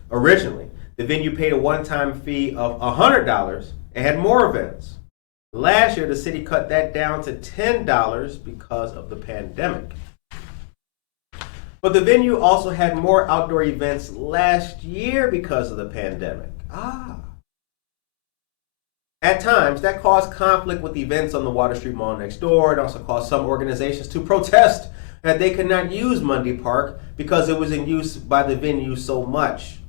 Originally, the venue paid a one-time fee of $100 and had more events. Last year, the city cut that down to $10 because of the pandemic. But the venue also had more outdoor events last year because of the pandemic. At times, that caused conflict with events on the Water Street Mall next door. It also caused some organizations to protest that they could not use Mundy Park because it was in use by the venue so much.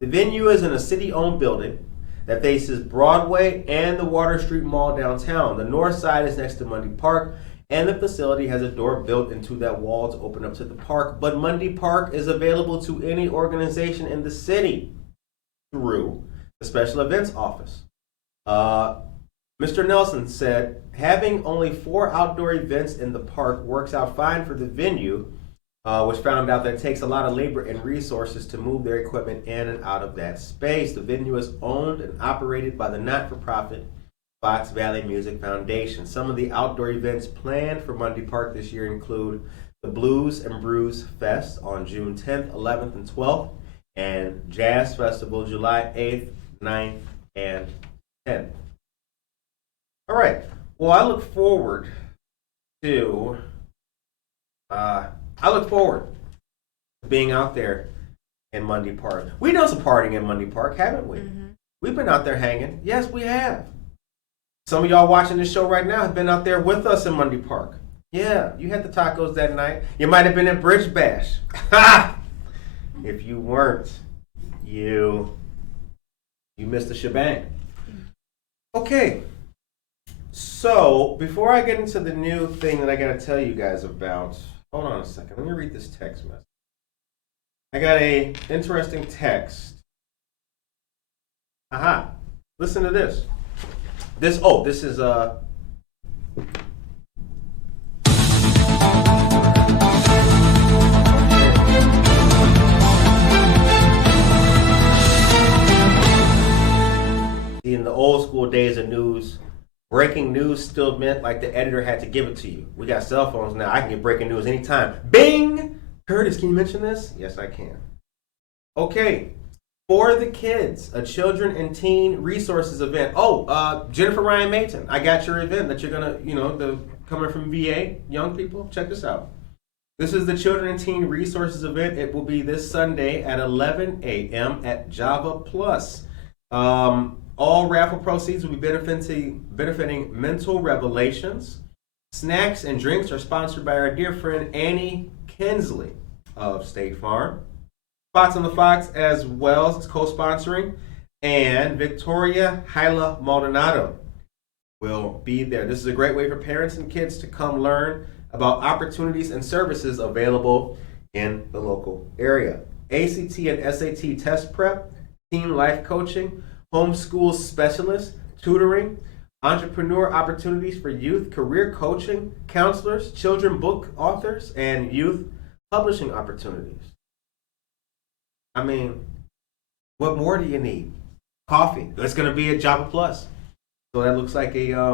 The venue is in a city-owned building that faces Broadway and the Water Street Mall downtown. The north side is next to Mundy Park, and the facility has a door built into that wall to open up to the park. But Mundy Park is available to any organization in the city through the Special Events Office. Mr. Nelson said, having only 4 outdoor events in the park works out fine for the venue, which found out that it takes a lot of labor and resources to move their equipment in and out of that space. The venue is owned and operated by the not-for-profit Fox Valley Music Foundation. Some of the outdoor events planned for Mundy Park this year include the Blues and Brews Fest on June 10th, 11th, and 12th, and Jazz Festival July 8th, 9th, and 10th. All right. Well, I look forward to being out there in Mundy Park. We done some partying in Mundy Park, haven't we? Mm-hmm. We've been out there hanging. Yes, we have. Some of y'all watching this show right now have been out there with us in Mundy Park. Yeah, you had the tacos that night. You might have been at Bridge Bash. Ha! If you weren't, you missed the shebang. Okay. So, before I get into the new thing that I got to tell you guys about, hold on a second. Let me read this text message. I got a interesting text. Aha. Listen to this. This is in the old school days of news, breaking news still meant like the editor had to give it to you. We got cell phones now. I can get breaking news anytime. Bing! Curtis, can you mention this? Yes, I can. Okay. For the Kids, a children and teen resources event. Jennifer Ryan Mayton, I got your event that you're going to, coming from VA, young people, check this out. This is the Children and Teen Resources event. It will be this Sunday at 11 a.m. at Java Plus. All raffle proceeds will be benefiting Mental Revelations. Snacks and drinks are sponsored by our dear friend Annie Kinsley of State Farm. Spots on the Fox as well as co-sponsoring, and Victoria Hyla Maldonado will be there. This is a great way for parents and kids to come learn about opportunities and services available in the local area. ACT and SAT test prep, teen life coaching, homeschool specialists, tutoring, entrepreneur opportunities for youth, career coaching, counselors, children book authors, and youth publishing opportunities. I mean, what more do you need? Coffee. It's going to be at Java Plus. So that looks like a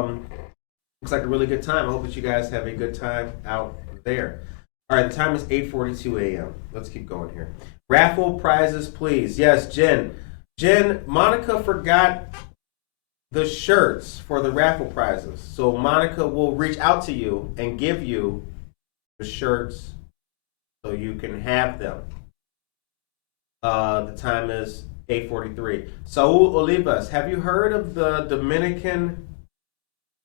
really good time. I hope that you guys have a good time out there. All right, the time is 8:42 a.m. Let's keep going here. Raffle prizes, please. Yes, Jen, Monica forgot the shirts for the raffle prizes. So Monica will reach out to you and give you the shirts so you can have them. The time is 8:43. Saul Olivas, have you heard of the Dominican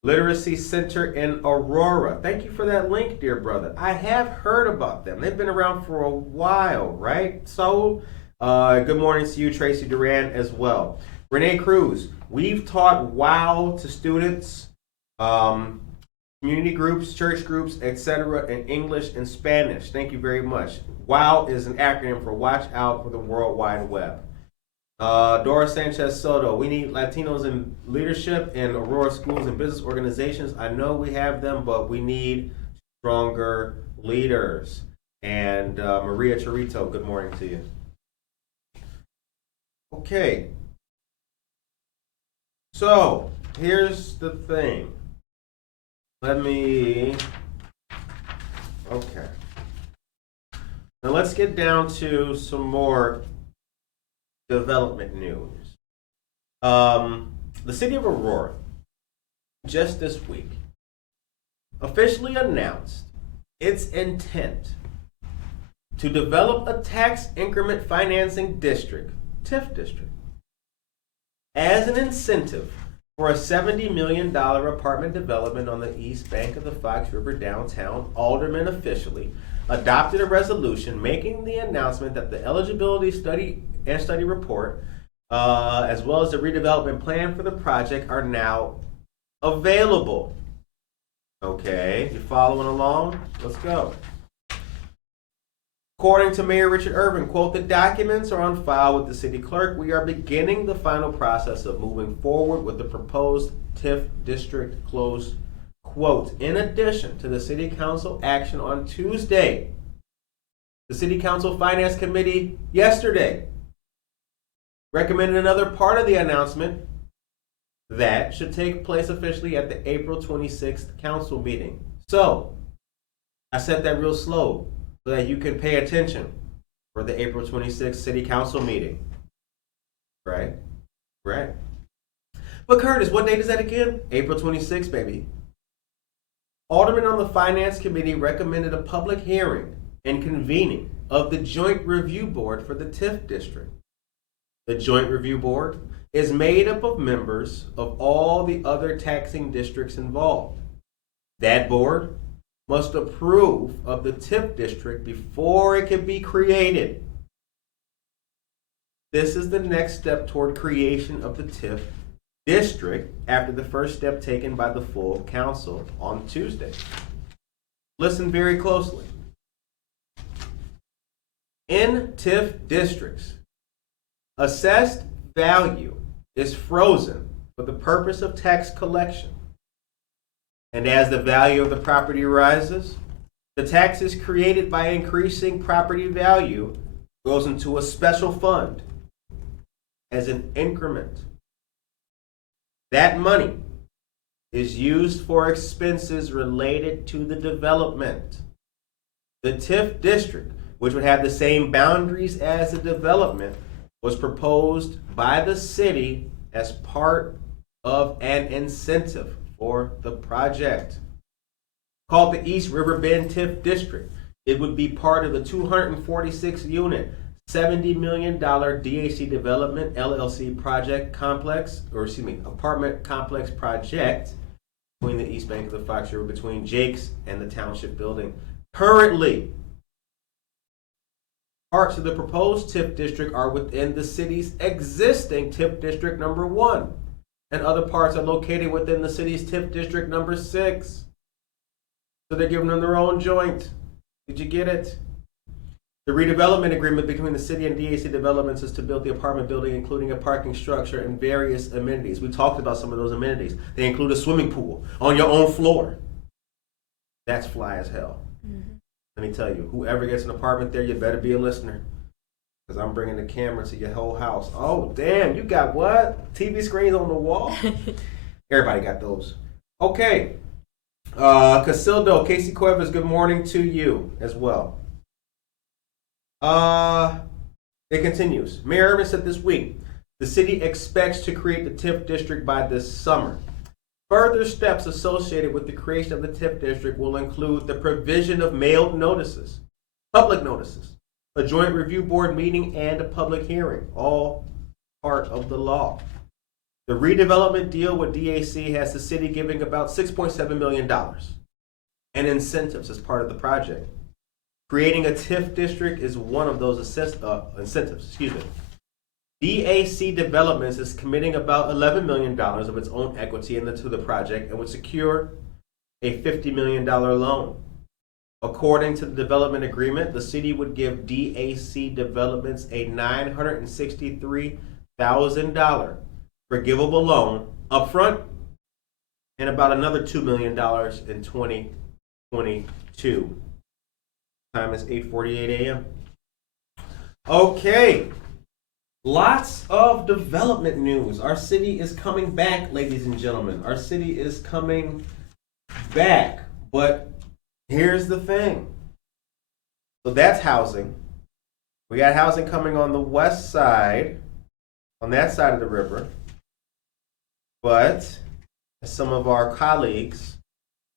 Literacy Center in Aurora? Thank you for that link, dear brother. I have heard about them. They've been around for a while, right, Saul? Good morning to you, Tracy Duran, as well. Renee Cruz, we've taught WOW to students, community groups, church groups, etc. in English and Spanish. Thank you very much. WOW is an acronym for Watch Out for the World Wide Web. Dora Sanchez Soto, we need Latinos in leadership in Aurora schools and business organizations. I know we have them, but we need stronger leaders. And Maria Chorito, good morning to you. Okay. So, here's the thing. Okay. Now let's get down to some more development news. The City of Aurora, just this week, officially announced its intent to develop a tax increment financing district, TIF district, as an incentive for a $70 million apartment development on the east bank of the Fox River downtown. Aldermen officially adopted a resolution making the announcement that the eligibility study report, as well as the redevelopment plan for the project, are now available. Okay, you following along? Let's go. According to Mayor Richard Irvin, quote, "The documents are on file with the city clerk. We are beginning the final process of moving forward with the proposed TIF district," close quote. In addition to the city council action on Tuesday, the city council finance committee yesterday recommended another part of the announcement that should take place officially at the April 26th council meeting. So I said that real slow so that you can pay attention for the April 26th city council meeting. Right? Right. But Curtis, what date is that again? April 26th, baby. Aldermen on the Finance Committee recommended a public hearing and convening of the Joint Review Board for the TIF District. The Joint Review Board is made up of members of all the other taxing districts involved. That board must approve of the TIF district before it can be created. This is the next step toward creation of the TIF district after the first step taken by the full council on Tuesday. Listen very closely. In TIF districts, assessed value is frozen for the purpose of tax collection. And as the value of the property rises, the taxes created by increasing property value goes into a special fund as an increment. That money is used for expenses related to the development. The TIF district, which would have the same boundaries as the development, was proposed by the city as part of an incentive for the project. Called the East River Bend TIF District, it would be part of the 246 unit, $70 million DAC Development LLC project complex, apartment complex project between the East Bank of the Fox River, between Jake's and the Township Building. Currently, parts of the proposed TIF district are within the city's existing TIF district number 1, and other parts are located within the city's TIF district number 6. So they're giving them their own joint. Did you get it? The redevelopment agreement between the city and DAC Developments is to build the apartment building, including a parking structure and various amenities. We talked about some of those amenities. They include a swimming pool on your own floor. That's fly as hell. Mm-hmm. Let me tell you, whoever gets an apartment there, you better be a listener, because I'm bringing the camera to your whole house. Oh, damn, you got what? TV screens on the wall? Everybody got those. Okay. Casildo, Casey Cuevas, good morning to you as well. It continues. Mayor Irvin said this week, the city expects to create the TIF district by this summer. Further steps associated with the creation of the TIF district will include the provision of mailed notices, public notices, a joint review board meeting, and a public hearing, all part of the law. The redevelopment deal with DAC has the city giving about $6.7 million and incentives as part of the project. Creating a TIF district is one of those incentives. DAC Developments is committing about $11 million of its own equity to the project and would secure a $50 million loan. According to the development agreement, the city would give DAC Developments a $963,000 forgivable loan upfront and about another $2 million in 2022. Time is 8:48 a.m. Okay. Lots of development news. Our city is coming back, ladies and gentlemen. Our city is coming back. But here's the thing. So that's housing. We got housing coming on the west side, on that side of the river. But as some of our colleagues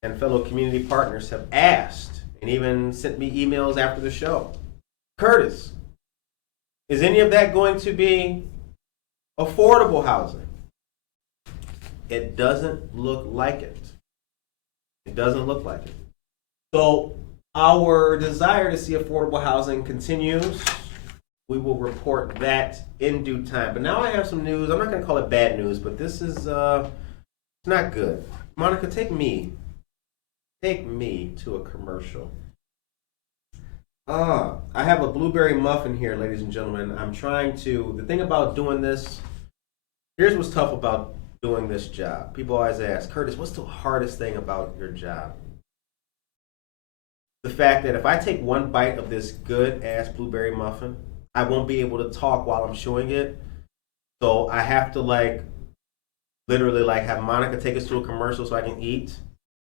and fellow community partners have asked, and even sent me emails after the show, Curtis, is any of that going to be affordable housing? It doesn't look like it. It doesn't look like it. So our desire to see affordable housing continues. We will report that in due time. But now I have some news. I'm not going to call it bad news, but this is it's not good. Monica, take me to a commercial. I have a blueberry muffin here, ladies and gentlemen. The thing about doing this, here's what's tough about doing this job. People always ask, Curtis, what's the hardest thing about your job? The fact that if I take one bite of this good ass blueberry muffin, I won't be able to talk while I'm chewing it. So I have to literally have Monica take us to a commercial so I can eat.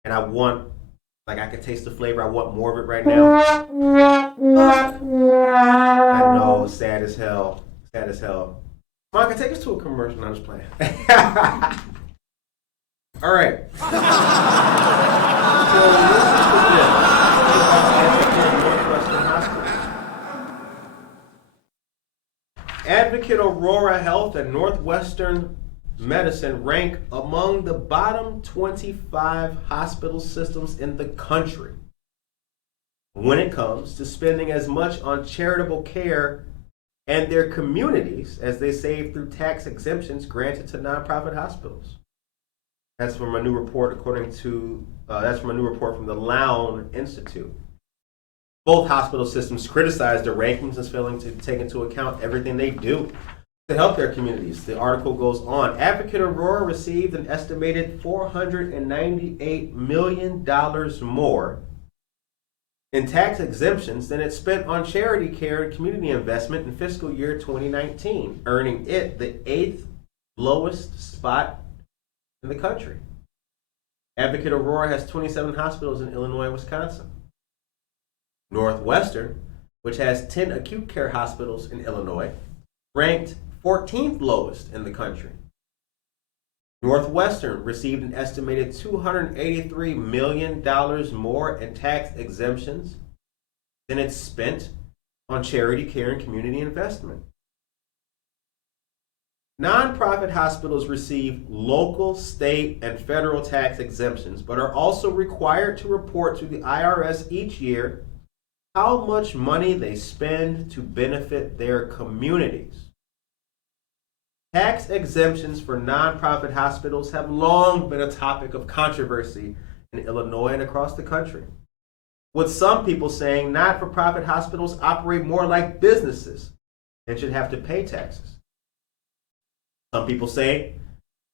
And I can taste the flavor. I want more of it right now. I know, sad as hell. Sad as hell. Monica, take us to a commercial. No, I'm just playing. All right. So listen to this. Advocate Aurora Health and Northwestern Medicine rank among the bottom 25 hospital systems in the country when it comes to spending as much on charitable care and their communities as they save through tax exemptions granted to nonprofit hospitals. That's from a new report that's from a new report from the Lown Institute. Both hospital systems criticize the rankings as failing to take into account everything they do to help their communities. The article goes on. Advocate Aurora received an estimated $498 million more in tax exemptions than it spent on charity care and community investment in fiscal year 2019, earning it the 8th lowest spot in the country. Advocate Aurora has 27 hospitals in Illinois and Wisconsin. Northwestern, which has 10 acute care hospitals in Illinois, ranked 14th lowest in the country. Northwestern received an estimated $283 million more in tax exemptions than it spent on charity care and community investment. Nonprofit hospitals receive local, state, and federal tax exemptions, but are also required to report to the IRS each year how much money they spend to benefit their communities. Tax exemptions for nonprofit hospitals have long been a topic of controversy in Illinois and across the country, with some people saying not-for-profit hospitals operate more like businesses and should have to pay taxes. Some people say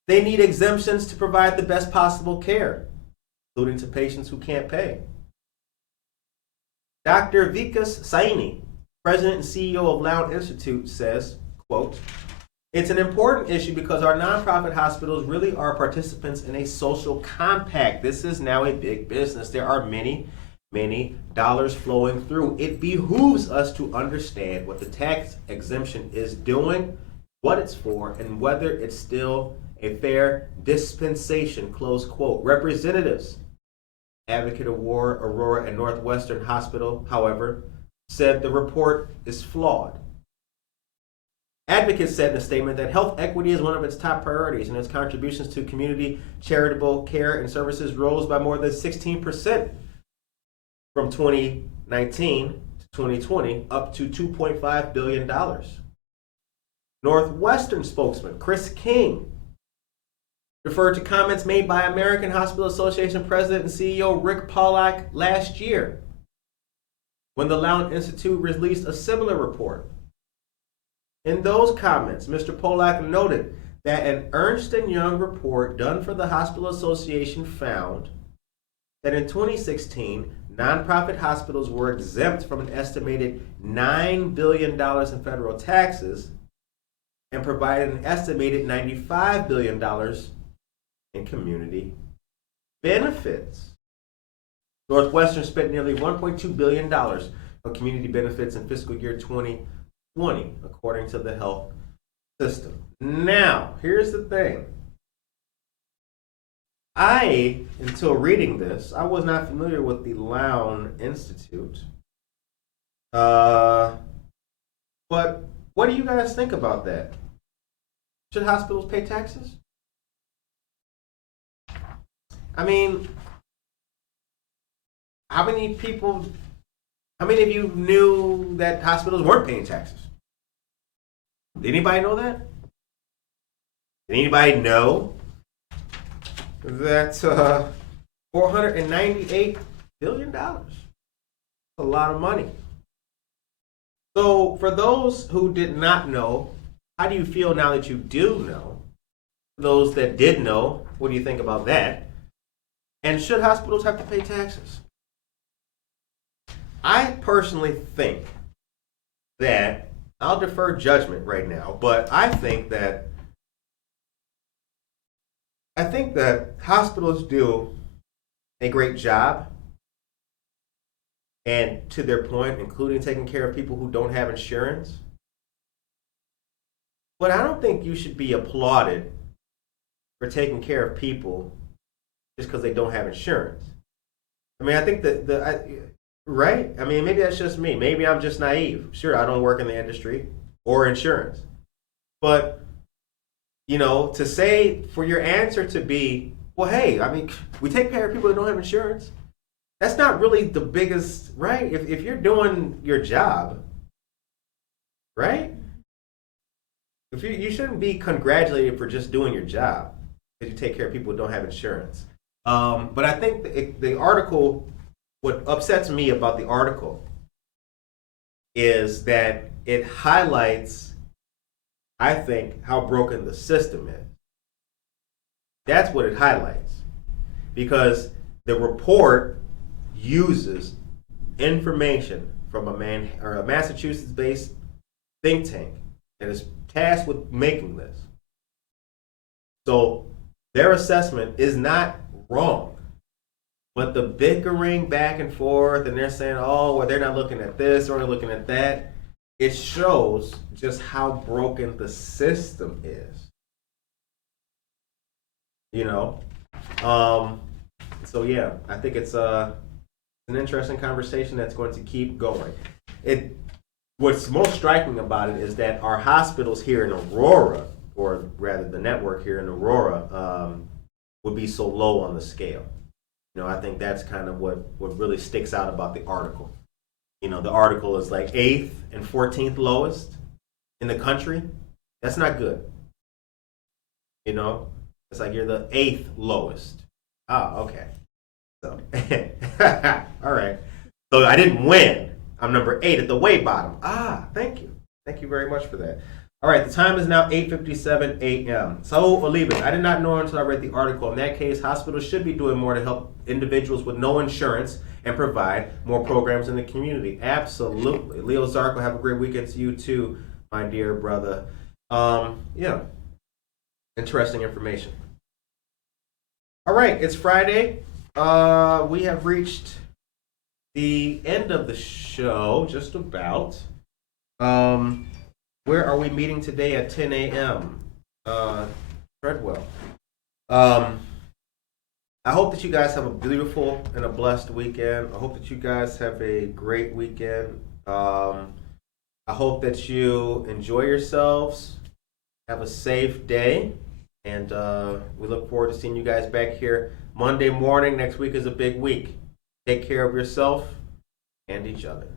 they need exemptions to provide the best possible care, including to patients who can't pay. Dr. Vikas Saini, president and CEO of Lown Institute, says, quote, "It's an important issue because our nonprofit hospitals really are participants in a social compact. This is now a big business. There are many, many dollars flowing through. It behooves us to understand what the tax exemption is doing, what it's for, and whether it's still a fair dispensation," close quote. Representatives, Advocate Aurora and Northwestern Hospital, however, said the report is flawed. Advocate said in a statement that health equity is one of its top priorities, and its contributions to community charitable care and services rose by more than 16% from 2019 to 2020, up to $2.5 billion. Northwestern spokesman Chris King referred to comments made by American Hospital Association President and CEO Rick Pollack last year when the Lown Institute released a similar report. In those comments, Mr. Pollack noted that an Ernst & Young report done for the Hospital Association found that in 2016, nonprofit hospitals were exempt from an estimated $9 billion in federal taxes and provided an estimated $95 billion in community benefits. Northwestern spent nearly $1.2 billion on community benefits in fiscal year 2020, according to the health system. Now, here's the thing. Until reading this, I was not familiar with the Lown Institute. But what do you guys think about that? Should hospitals pay taxes? I mean, how many of you knew that hospitals weren't paying taxes? Did anybody know that? Did anybody know that $498 billion? That's a lot of money. So for those who did not know, how do you feel now that you do know? For those that did know, what do you think about that? And should hospitals have to pay taxes? I personally think that, I'll defer judgment right now, but I think that hospitals do a great job, and to their point, including taking care of people who don't have insurance. But I don't think you should be applauded for taking care of people just because they don't have insurance. I mean, I think right? I mean, maybe that's just me. Maybe I'm just naive. Sure, I don't work in the industry or insurance. But, to say, for your answer to be, well, hey, I mean, we take care of people that don't have insurance. That's not really the biggest, right? If you're doing your job, right? If you shouldn't be congratulated for just doing your job because you take care of people who don't have insurance. But I think the article, what upsets me about the article is that it highlights, I think, how broken the system is. That's what it highlights. Because the report uses information from a Massachusetts-based think tank that is tasked with making this. So their assessment is not wrong. But the bickering back and forth, and they're saying, oh, well, they're not looking at this or they're looking at that, it shows just how broken the system is. So yeah, I think it's an interesting conversation that's going to keep going. What's most striking about it is that our hospitals here in Aurora, or rather the network here in Aurora, would be so low on the scale. I think that's kind of what really sticks out about the article. The article is like 8th and 14th lowest in the country. That's not good. It's like you're the 8th lowest. Oh, okay. So, all right. So I didn't win. I'm number 8 at the way bottom. Thank you. Thank you very much for that. All right, the time is now 8:57 a.m. So, Olivia, I did not know until I read the article. In that case, hospitals should be doing more to help individuals with no insurance and provide more programs in the community. Absolutely. Leo Zarko, have a great weekend to you too, my dear brother. Yeah, interesting information. All right, it's Friday. We have reached the end of the show, just about. Where are we meeting today at 10 a.m.? Treadwell. I hope that you guys have a beautiful and a blessed weekend. I hope that you guys have a great weekend. I hope that you enjoy yourselves. Have a safe day. And we look forward to seeing you guys back here Monday morning. Next week is a big week. Take care of yourself and each other.